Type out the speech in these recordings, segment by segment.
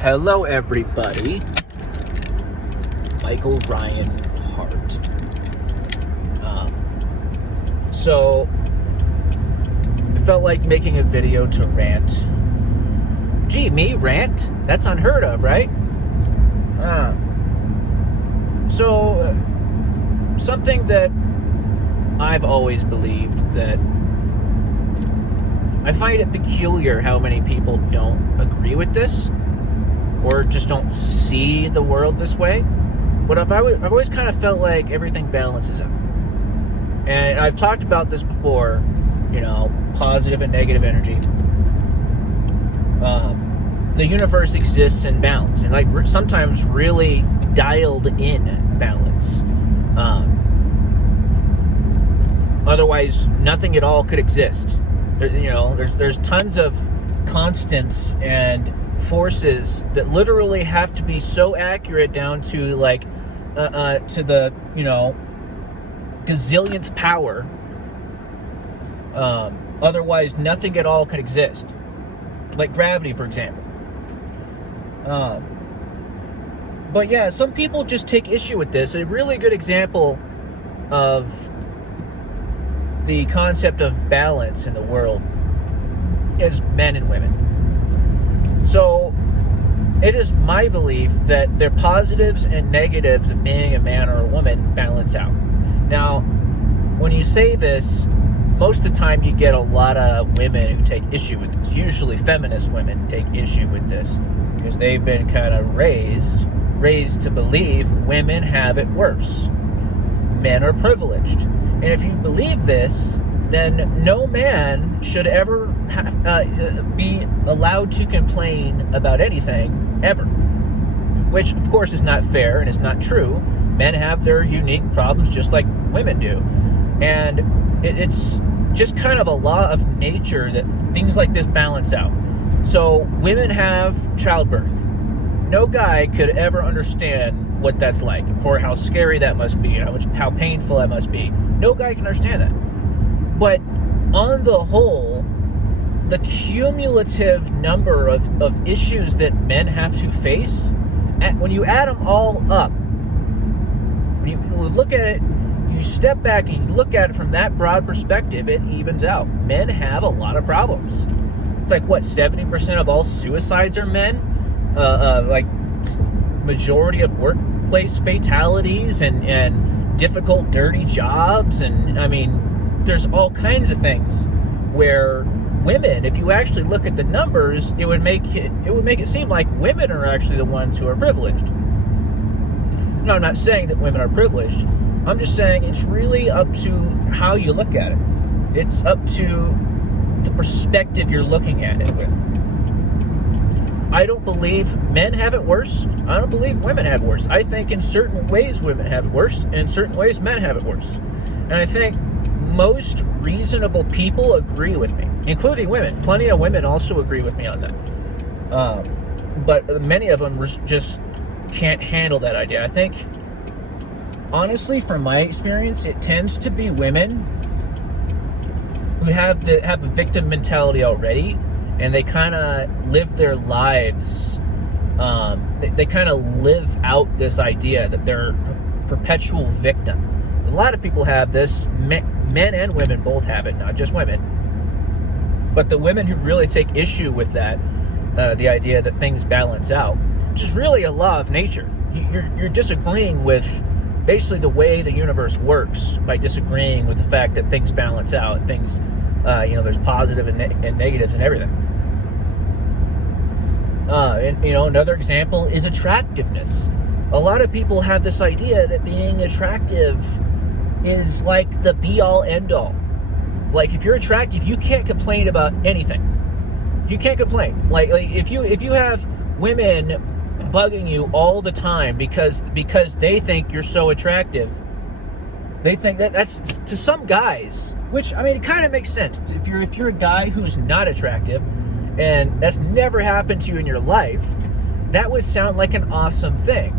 Hello, everybody. Michael Ryan Hart. So, I felt like making a video to rant. Gee, me rant? That's unheard of, right? Something that I've always believed, that I find it peculiar how many people don't agree with this, or just don't see the world this way. But I've always kind of felt like everything balances out. And I've talked about this before, positive and negative energy. The universe exists in balance, and sometimes really dialed in balance. Otherwise, nothing at all could exist. There's tons of constants and forces that literally have to be so accurate down to to the gazillionth power. Otherwise, nothing at all could exist. Like gravity, for example. But yeah, some people just take issue with this. A really good example of the concept of balance in the world is men and women. So it is my belief that their positives and negatives of being a man or a woman balance out. Now, when you say this, most of the time you get a lot of women who take issue with this. Usually feminist women take issue with this because they've been kind of raised to believe women have it worse. Men are privileged. And if you believe this, then no man should ever be allowed to complain about anything, ever. Which, of course, is not fair and is not true. Men have their unique problems just like women do. And it's just kind of a law of nature that things like this balance out. So women have childbirth. No guy could ever understand what that's like, or how scary that must be, how painful that must be. No guy can understand that. But on the whole, the cumulative number of issues that men have to face, when you add them all up, when you look at it, you step back and you look at it from that broad perspective, it evens out. Men have a lot of problems. It's like, 70% of all suicides are men? Majority of workplace fatalities and difficult, dirty jobs, and there's all kinds of things where women, if you actually look at the numbers, it would make it seem like women are actually the ones who are privileged. No, I'm not saying that women are privileged. I'm just saying it's really up to how you look at it. It's up to the perspective you're looking at it with. I don't believe men have it worse. I don't believe women have it worse. I think in certain ways women have it worse, and in certain ways men have it worse. And I think most reasonable people agree with me, including women. Plenty of women also agree with me on that. But many of them just can't handle that idea. I think, honestly, from my experience, it tends to be women who have a victim mentality already, and they kind of live their lives. They kind of live out this idea that they're a perpetual victim. A lot of people have this. Men and women both have it, not just women. But the women who really take issue with that, the idea that things balance out, which is really a law of nature. You're disagreeing with basically the way the universe works by disagreeing with the fact that things balance out. Things, there's positive and negatives and everything. Another example is attractiveness. A lot of people have this idea that being attractive is like the be-all, end-all. Like, if you're attractive, you can't complain about anything. You can't complain. Like if you have women bugging you all the time because they think you're so attractive, they think that's, to some guys, which, it kind of makes sense. If you're a guy who's not attractive, and that's never happened to you in your life, that would sound like an awesome thing.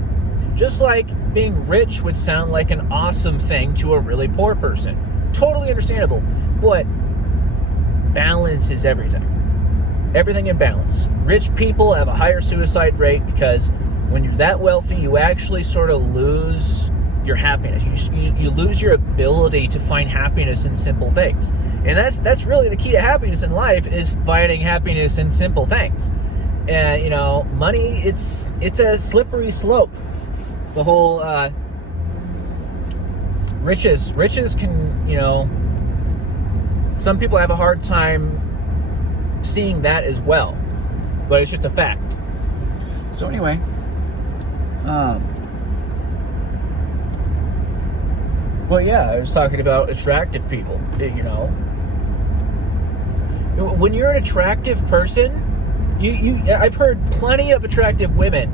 Just like being rich would sound like an awesome thing to a really poor person. Totally understandable. But balance is everything. Everything in balance. Rich people have a higher suicide rate because when you're that wealthy, you actually sort of lose your happiness. You lose your ability to find happiness in simple things. And that's really the key to happiness in life, is finding happiness in simple things. And, money, it's a slippery slope. The whole riches can, some people have a hard time seeing that as well, but it's just a fact. So anyway, but yeah, I was talking about attractive people. When you're an attractive person, I've heard plenty of attractive women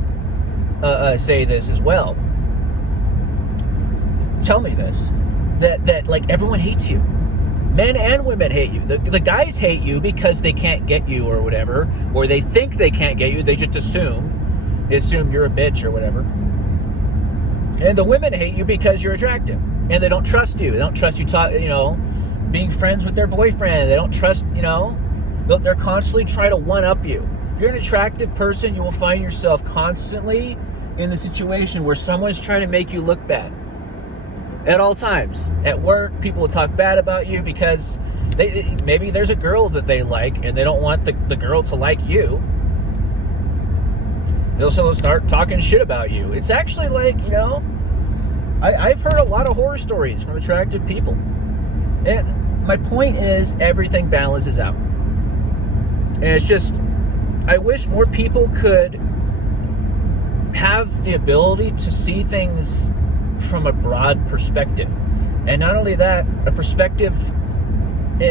say this as well. Tell me this, that like everyone hates you. Men and women hate you. The guys hate you because they can't get you or whatever, or they think they can't get you. They just assume you're a bitch or whatever. And the women hate you because you're attractive, and they don't trust you. They don't trust you, being friends with their boyfriend. They don't trust, they're constantly trying to one-up you. If you're an attractive person, you will find yourself constantly in the situation where someone's trying to make you look bad. At all times. At work, people will talk bad about you because maybe there's a girl that they like and they don't want the girl to like you. They'll start talking shit about you. It's actually like, I've heard a lot of horror stories from attractive people. And my point is, everything balances out. And it's just, I wish more people could have the ability to see things from a broad perspective. And not only that, a perspective,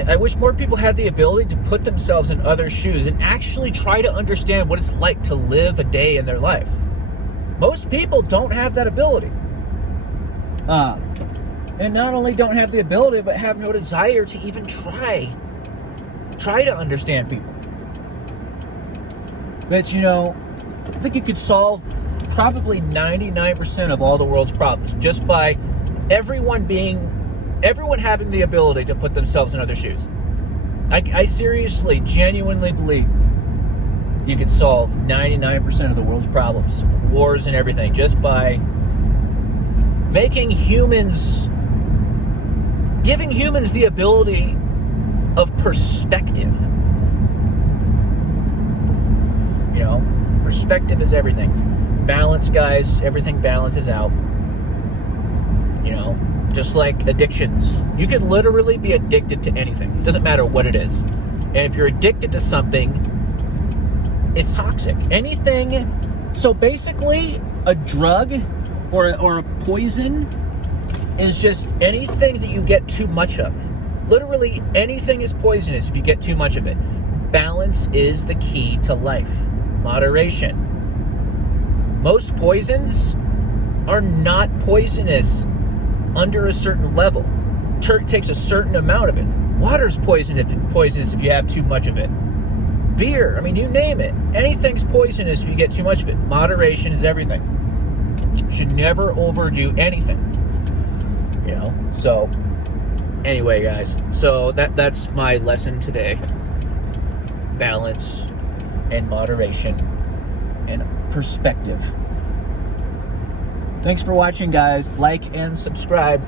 I wish more people had the ability to put themselves in other shoes and actually try to understand what it's like to live a day in their life. Most people don't have that ability. And not only don't have the ability, but have no desire to even try to understand people. But, I think you could solve probably 99% of all the world's problems just by everyone having the ability to put themselves in other shoes. I seriously, genuinely believe you could solve 99% of the world's problems, wars and everything, just by giving humans the ability of perspective. Perspective is everything. Balance, guys, everything balances out. Just like addictions. You could literally be addicted to anything. It doesn't matter what it is. And if you're addicted to something, it's toxic. Anything. So basically, a drug or a poison is just anything that you get too much of. Literally anything is poisonous if you get too much of it. Balance is the key to life. Moderation. Most poisons are not poisonous under a certain level. It takes a certain amount of it. Water's poisonous if you have too much of it. Beer, you name it. Anything's poisonous if you get too much of it. Moderation is everything. You should never overdo anything. So anyway, guys. So that's my lesson today. Balance and moderation and perspective. Thanks for watching, guys. Like and subscribe.